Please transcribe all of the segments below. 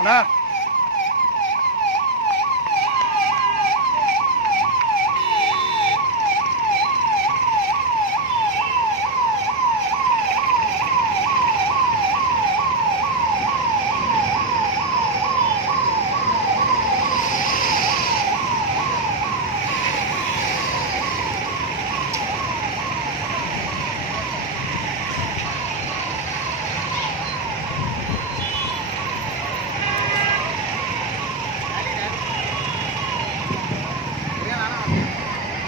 来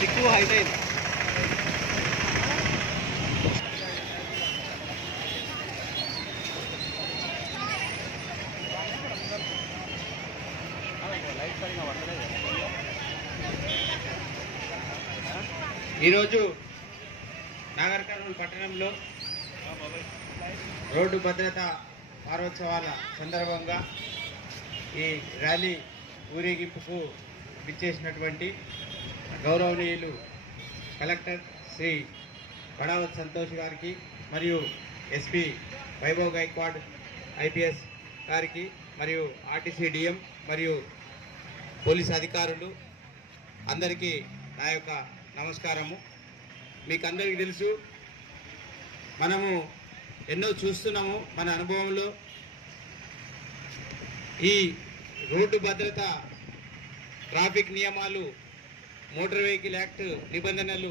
stick height అయింది. ఈరోజు నాగర్ కర్నూలు పట్టణంలో రోడ్డు భద్రత వారోత్సవాల సందర్భంగా ఈ ర్యాలీ ఊరేగింపుకు విచ్చేసినటువంటి గౌరవనీయులు కలెక్టర్ శ్రీ బడావత్ సంతోష్ గారికి మరియు ఎస్పీ వైభవ్ గైక్వాడ్ ఐపీఎస్ గారికి మరియు ఆర్టీసీ డిఎం మరియు పోలీస్ అధికారులు అందరికీ నా యొక్క నమస్కారము. మీకు అందరికీ తెలుసు మనము ఎన్నో చూస్తున్నాము మన అనుభవంలో. ఈ రోడ్డు భద్రత ట్రాఫిక్ నియమాలు మోటార్ వెహికల్ యాక్ట్ నిబంధనలు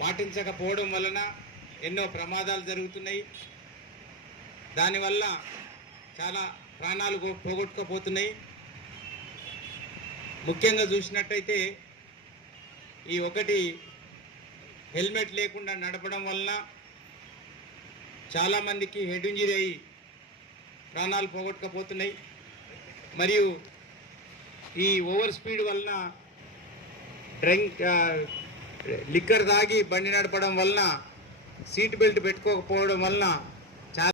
పాటించకపోవడం వలన ఎన్నో ప్రమాదాలు జరుగుతున్నాయి. దానివల్ల చాలా ప్రాణాలు పోగొట్టుకపోతున్నాయి. ముఖ్యంగా చూసినట్టయితే ఈ ఒకటి హెల్మెట్ లేకుండా నడపడం వలన చాలామందికి హెడ్ ఇంజరీ అయ్యి ప్రాణాలు పోగొట్టుకపోతున్నాయి. మరియు ఈ ఓవర్ స్పీడ్ వలన డ్రింక్ ఆ, లిక్కర్ తాగి బండి నడపడం వలన సీట్ బెల్ట్ పెట్టుకోకపోవడం వలన